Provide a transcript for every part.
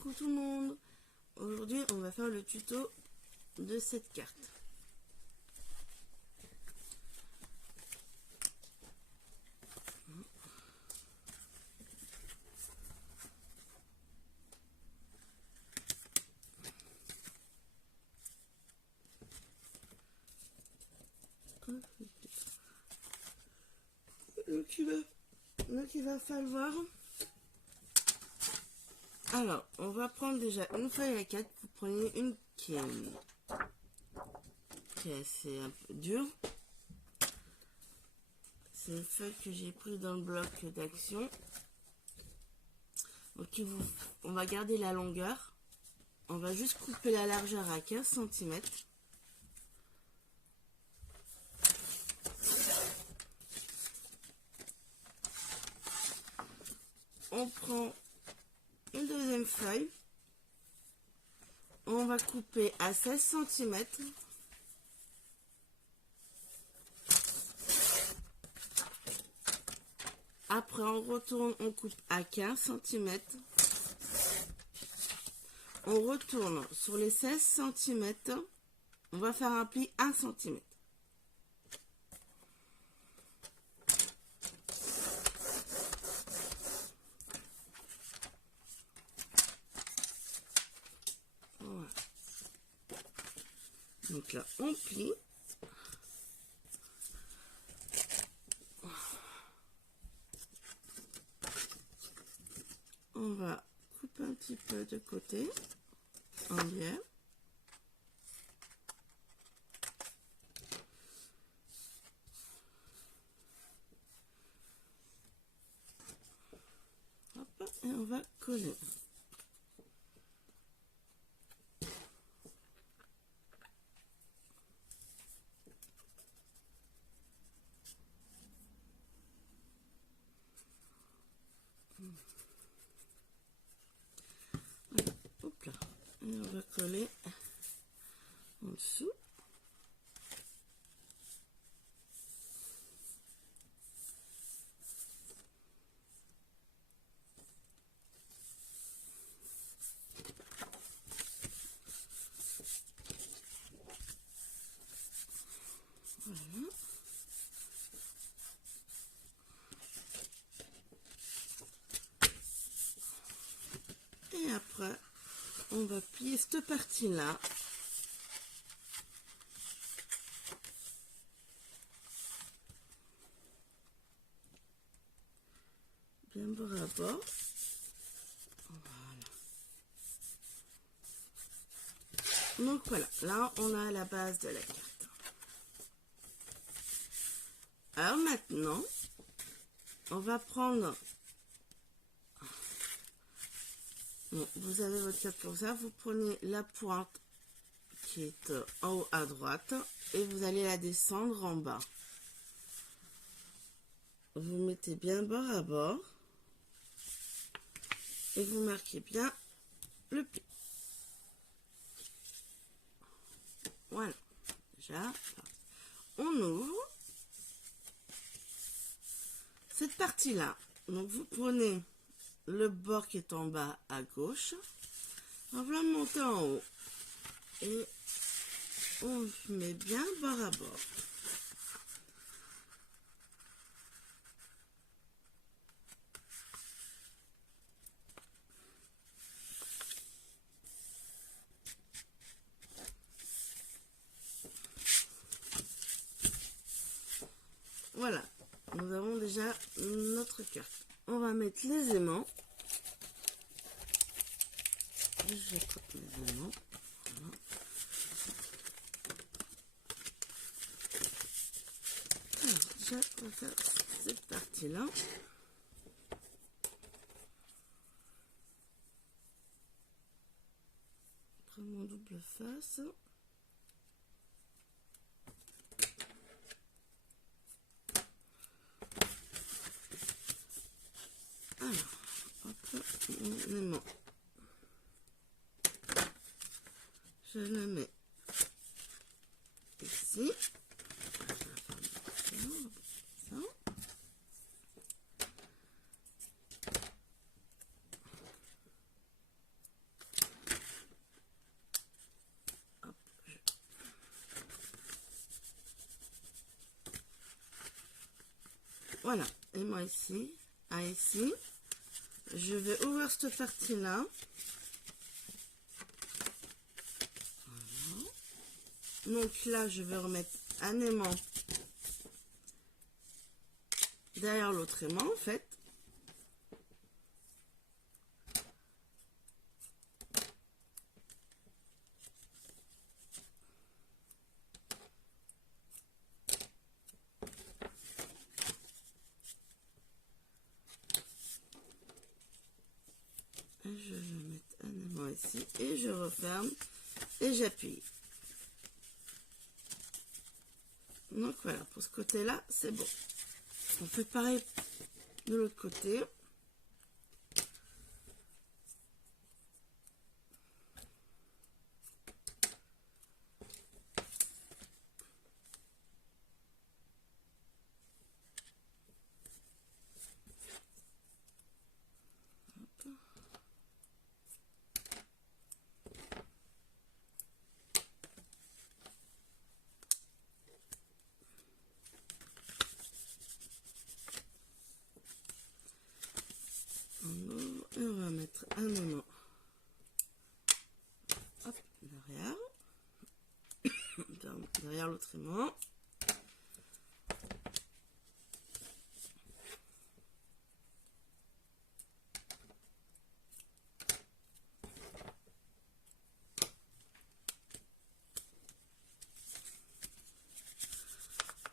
Coucou tout le monde. Aujourd'hui on va faire le tuto de cette carte. Donc il va falloir... Alors, on va prendre déjà une feuille A4. Vous prenez une qui est assez un peu dure. C'est une feuille que j'ai prise dans le bloc d'action. Donc on va garder la longueur. On va juste couper la largeur à 15 cm. On prend une deuxième feuille. On va couper à 16 cm. Après, on retourne, on coupe à 15 cm. On retourne sur les 16 cm. On va faire un pli 1 cm. Voilà. Donc là, on plie. On va couper un petit peu de côté en biais. Hop, et on va coller. Voilà, hop là. Et on va coller en dessous. Voilà. Et après, on va plier cette partie-là. Bien bord à bord. Voilà. Donc voilà, là on a la base de la carte. Alors maintenant, on va prendre... Bon, vous avez votre carte comme ça, vous prenez la pointe qui est en haut à droite et vous allez la descendre en bas. Vous mettez bien bord à bord et vous marquez bien le pli. Voilà, déjà, on ouvre cette partie-là. Donc vous prenez le bord qui est en bas à gauche, on va le monter en haut et on met bien bord à bord. Voilà, nous avons déjà notre carte. On va mettre les aimants. Je coupe les aimants. Voilà. Alors, déjà, on va faire cette partie-là. Prends mon double face. Alors, hop, mon aimant. Je le mets ici. Ça. voilà. Et moi ici, ici, je vais ouvrir cette partie-là. Voilà. Donc là, je vais remettre un aimant derrière l'autre aimant, en fait. Et je vais mettre un aimant ici et je referme et j'appuie. Donc voilà, pour ce côté-là, c'est bon. On fait pareil de l'autre côté. Et on va mettre un aimant derrière, derrière l'autre aimant.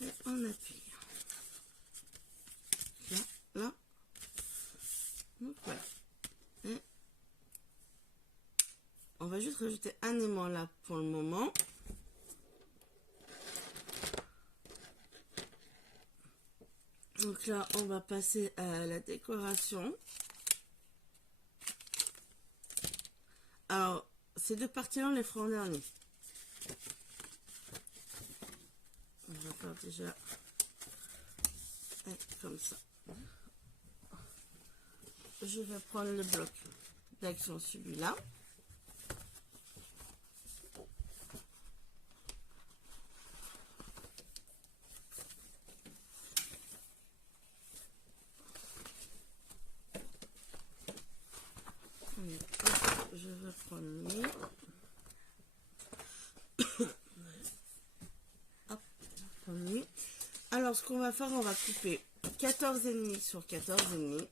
Et on appuie. Là, là. Donc voilà. Et on va juste rajouter un aimant là pour le moment. Donc là, on va passer à la décoration. Alors, ces deux parties-là, on les fera en dernier. On va faire déjà comme ça. Je vais prendre le bloc d'action, celui-là. Je vais prendre lui. Hop, prendre lui. Alors, ce qu'on va faire, on va couper 14,5 sur 14,5.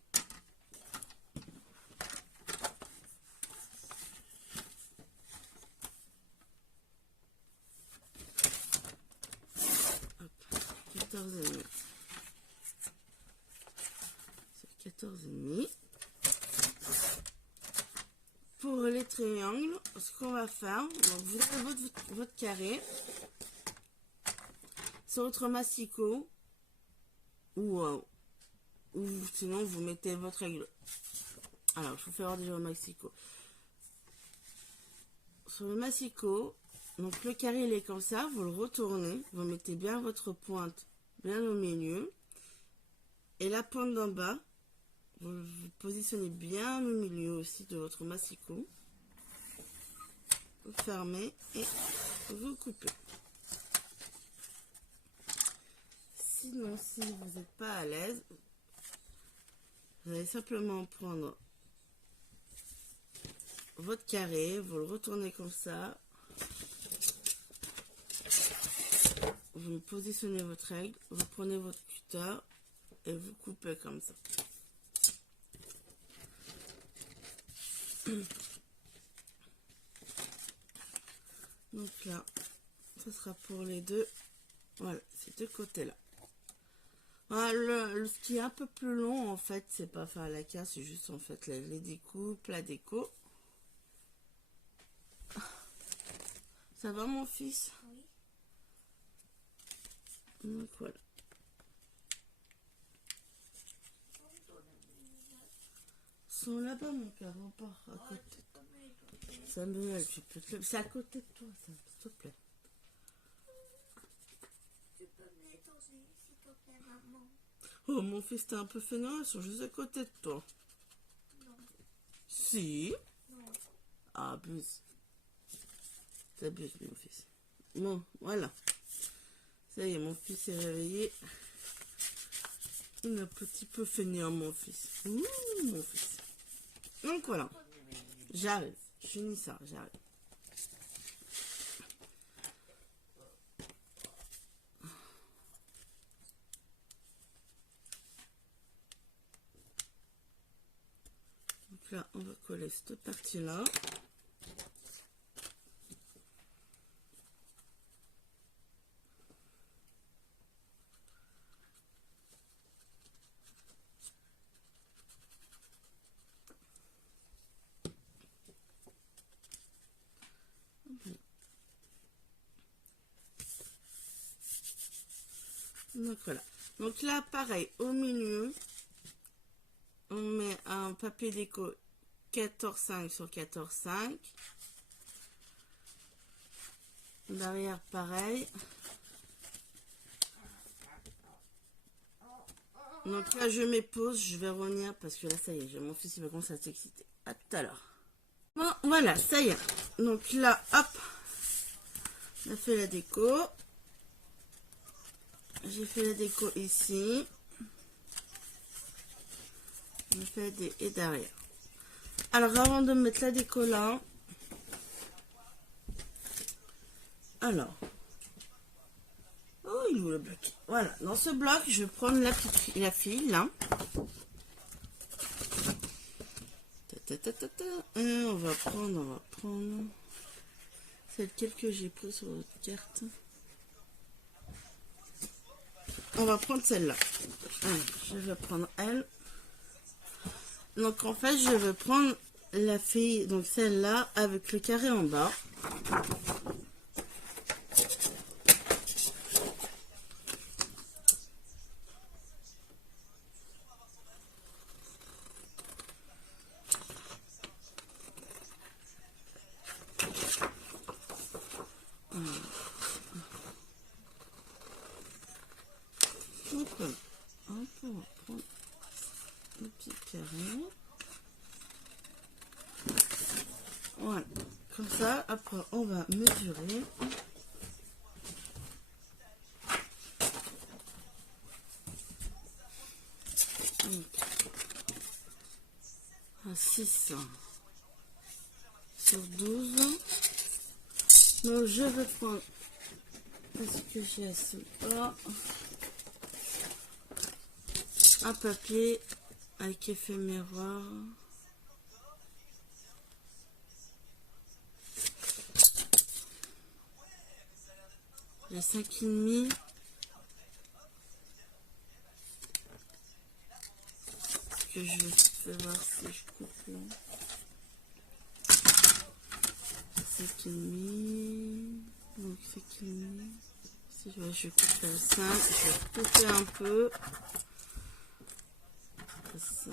Hop, 14,5. C'est 14,5. Pour les triangles, ce qu'on va faire, donc vous avez votre carré sur votre massicot ou sinon vous mettez votre règle. Alors, je vous fais voir déjà le massicot. Sur le massicot, donc le carré il est comme ça, vous le retournez, vous mettez bien votre pointe bien au milieu et la pointe d'en bas, vous positionnez bien au milieu aussi de votre massicot. Vous fermez et vous coupez. Sinon, si vous n'êtes pas à l'aise, vous allez simplement prendre votre carré, vous le retournez comme ça, vous positionnez votre règle, vous prenez votre cutter et vous coupez comme ça. Donc là, ce sera pour les deux, voilà, ces deux côtés-là. Voilà, ce qui est un peu plus long, en fait, c'est pas faire la carte, c'est juste en fait les découpes, la déco. Ça va, mon fils? Oui. Donc voilà. Ils sont là-bas, mon cœur, on part à côté. Samuel, tu peux te... C'est à côté de toi, ça, s'il te plaît. Tu peux me les tourner, s'il te plaît, maman. Oh, mon fils, t'es un peu fainéant, ils sont juste à côté de toi. Non. Si. Non. Ah, abuse. T'abuses, mon fils. Bon, voilà. Ça y est, mon fils est réveillé. Il est un petit peu fainéant, mon fils. Ouh, mon fils. Donc voilà. J'arrive. Je finis ça, j'arrive. Donc là, on va coller cette partie-là. Donc voilà. Donc là, pareil, au milieu, on met un papier déco 14,5 sur 14,5. Derrière, pareil. Donc là, je mets pause. Je vais revenir parce que là, ça y est, mon fils, il va commencer à s'exciter. À tout à l'heure. Bon, voilà, ça y est. Donc là, hop, on a fait la déco. J'ai fait la déco ici. On fait des et derrière. Alors, avant de mettre la déco là, alors, oh, il est où le bloc? Voilà, dans ce bloc, je vais prendre la fille là. Et on va prendre celle que j'ai prise sur votre carte. On va prendre celle-là. Je vais prendre elle. Donc en fait, je vais prendre la fille, donc celle-là, avec le carré en bas. Donc, on va prendre le petit carré. Voilà, comme ça, après on va mesurer. Donc, à 6 sur 12. Donc je vais prendre, est-ce que j'ai assez pas, un papier avec effet miroir. J'ai 5,5. Que je vais voir si je coupe là. 5,5. Donc 5,5. Si je vais couper à 5, je vais couper un peu. 5.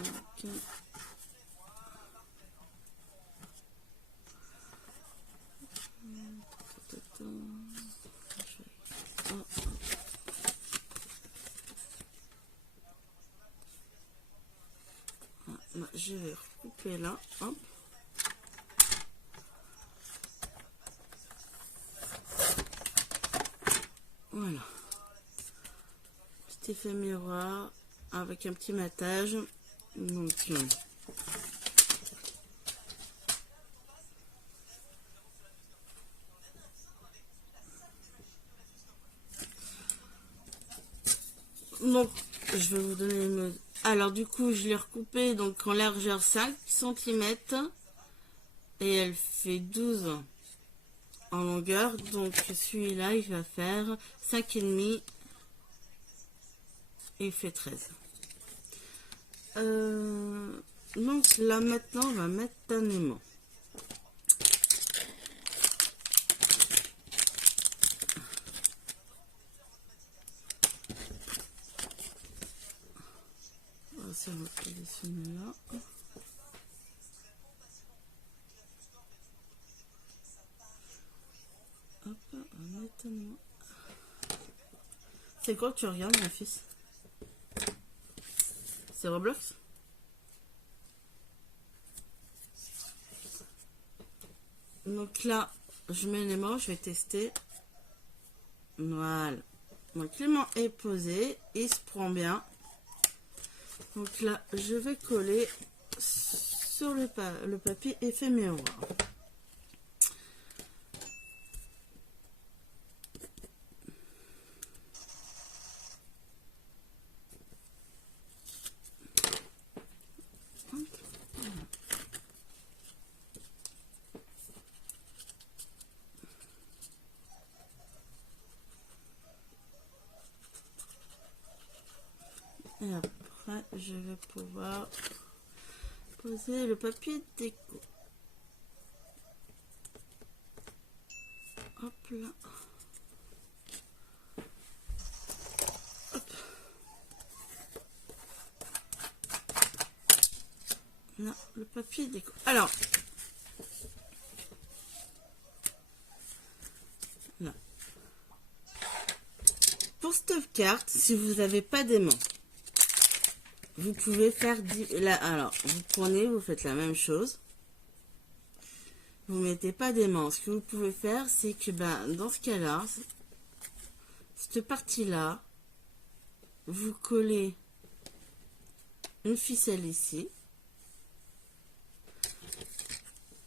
Je vais recouper là, hop. Voilà. Petit effet miroir avec un petit matage. Donc, je vais vous donner une... Alors, du coup, je l'ai recoupé donc en largeur 5 cm et elle fait 12 en longueur. Donc, celui-là, il va faire 5,5 et il fait 13. Donc, là, maintenant, on va mettre un aimant. On va positionner là. Hop, on va mettre un... C'est quoi que tu regardes, mon fils? C'est Roblox? Donc là, je mets l'aimant, je vais tester. Voilà. Donc l'aimant est posé, il se prend bien. Donc là, je vais coller sur le papier effet miroir. Et après, je vais pouvoir poser le papier déco. Hop là. Hop. Là, le papier déco. Alors, là. Pour cette carte, si vous n'avez pas d'aimant, vous pouvez faire là. Alors, vous prenez, vous faites la même chose. Vous mettez pas d'aimant. Ce que vous pouvez faire, c'est que dans ce cas-là, cette partie-là, vous collez une ficelle ici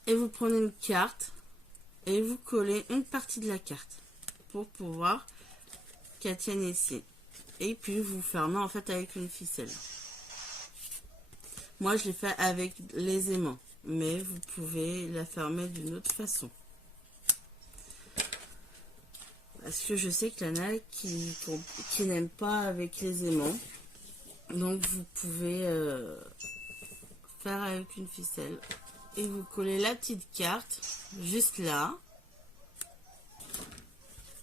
et vous prenez une carte et vous collez une partie de la carte pour pouvoir qu'elle tienne ici. Et puis vous fermez en fait avec une ficelle. Moi, je l'ai fait avec les aimants, mais vous pouvez la fermer d'une autre façon. Parce que je sais qu'il y en a qui n'aiment pas avec les aimants. Donc, vous pouvez faire avec une ficelle. Et vous collez la petite carte juste là.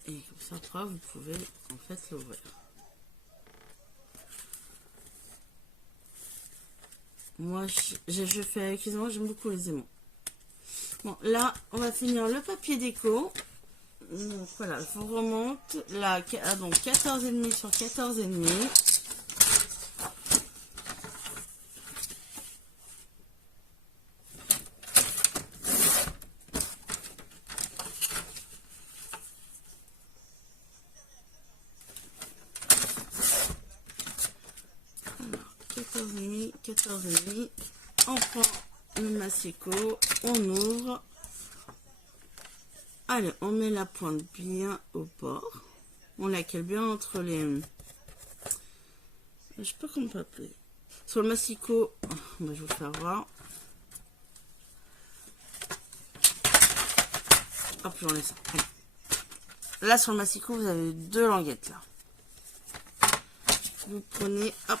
Et comme ça, après, vous pouvez en fait l'ouvrir. Moi, je fais avec les aimants, j'aime beaucoup les aimants. Bon, là, on va finir le papier déco. Donc, voilà, je vous remonte. Là, donc 14,5 sur 14,5. Alors, 14,5, 14,5. On prend le massicot, on ouvre. Allez, on met la pointe bien au bord. On la cale bien entre les... Je sais pas comment on peut appeler. Sur le massicot, je vais vous faire voir. Hop, j'enlève ça. Allez. Là, sur le massicot, vous avez deux languettes là. Vous prenez, hop,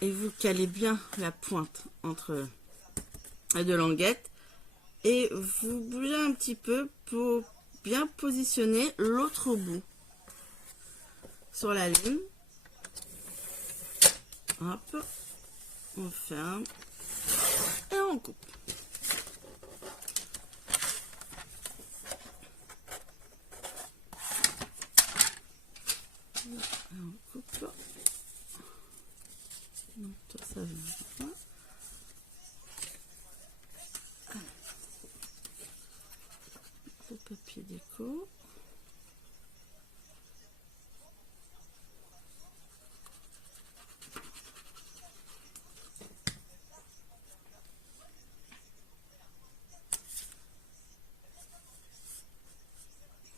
et vous calez bien la pointe entre les deux languettes. Et vous bougez un petit peu pour bien positionner l'autre bout sur la ligne. Hop, on ferme et on coupe. Et on coupe. Donc, tout ça vient. Le papier déco.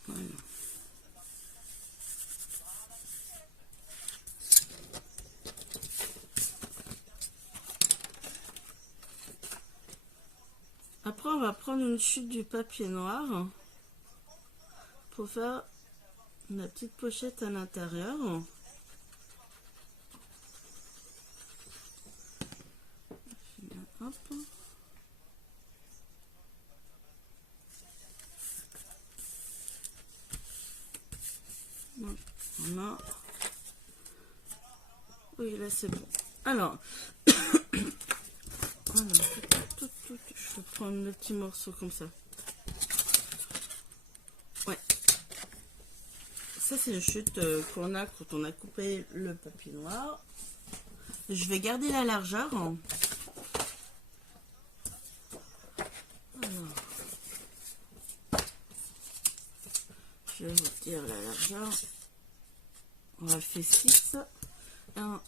Voilà. Après, on va prendre une chute du papier noir pour faire la petite pochette à l'intérieur. Hop. Voilà. Oui, là c'est bon. Alors, voilà, je vais prendre le petit morceau comme ça. Ouais. Ça, c'est une chute qu'on a quand on a coupé le papier noir. Je vais garder la largeur. Alors, je vais vous dire la largeur. On va faire 6. 1,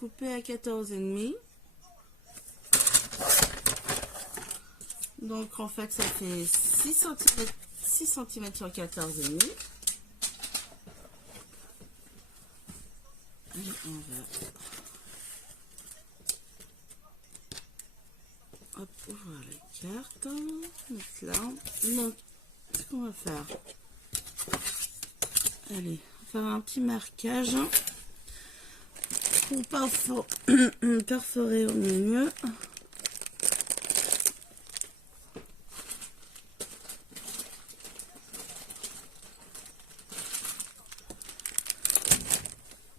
couper à 14,5. Donc en fait ça fait 6 cm sur 14,5. Et on va hop, ouvrir la carte, mettre là. Donc ce qu'on va faire, allez, on va faire un petit marquage pour perforer au milieu.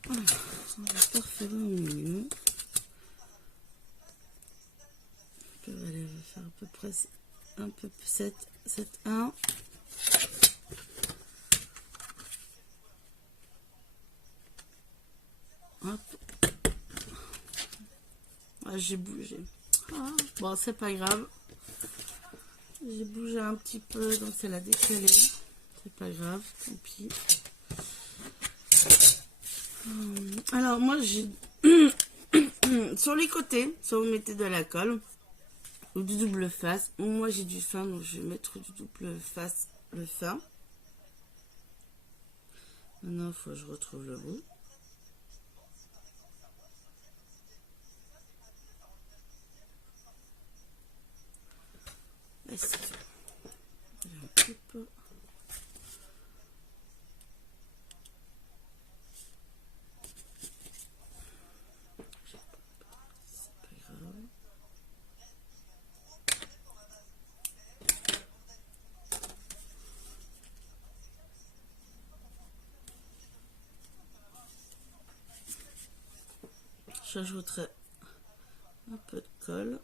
Voilà, on va perforer au milieu. Allez, on va faire à peu près un peu 7,1. Hop. Ah, j'ai bougé. Ah, bon, c'est pas grave. J'ai bougé un petit peu, donc c'est la décalée. C'est pas grave, tant pis. Alors, moi, j'ai... sur les côtés, soit vous mettez de la colle ou du double face. Moi, j'ai du fin, donc je vais mettre du double face, le fin. Maintenant, il faut que je retrouve le bout. Et c'est fait. Un petit peu. C'est pas grave. J'ajouterai un peu de colle.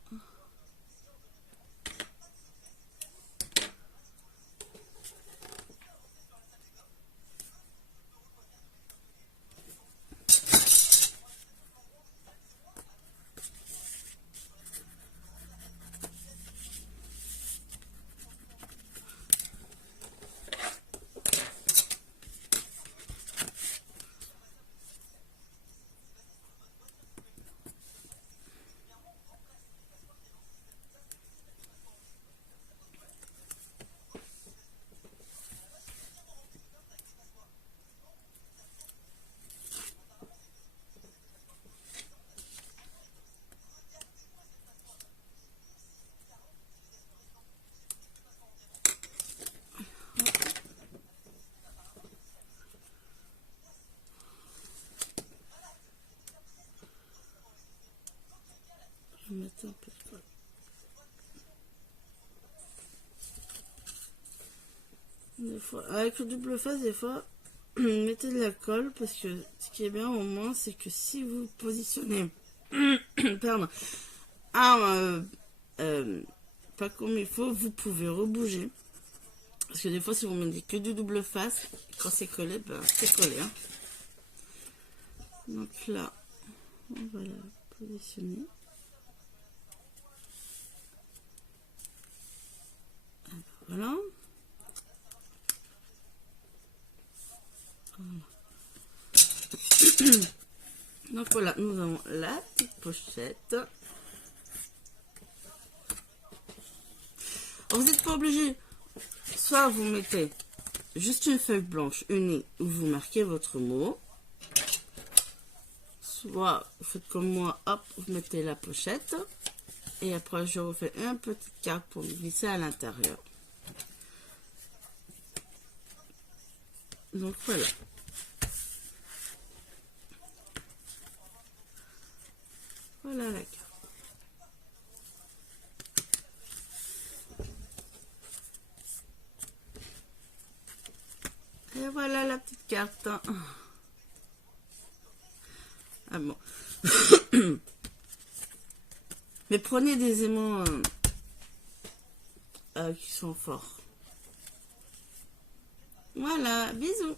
Je vais mettre un peu de colle. Des fois, avec le double face, des fois, mettez de la colle parce que ce qui est bien au moins, c'est que si vous positionnez, pardon, pas comme il faut, vous pouvez rebouger. Parce que des fois, si vous mettez que du double face, quand c'est collé, ben, c'est collé. Hein. Donc là, on va la positionner. Voilà. Donc voilà, nous avons la petite pochette. Alors, vous n'êtes pas obligé, soit vous mettez juste une feuille blanche unie où vous marquez votre mot, soit vous faites comme moi, hop, vous mettez la pochette et après je refais une petite carte pour glisser à l'intérieur. Donc voilà. Voilà la carte. Et voilà la petite carte. Ah bon. Mais prenez des aimants qui sont forts. Voilà, bisous.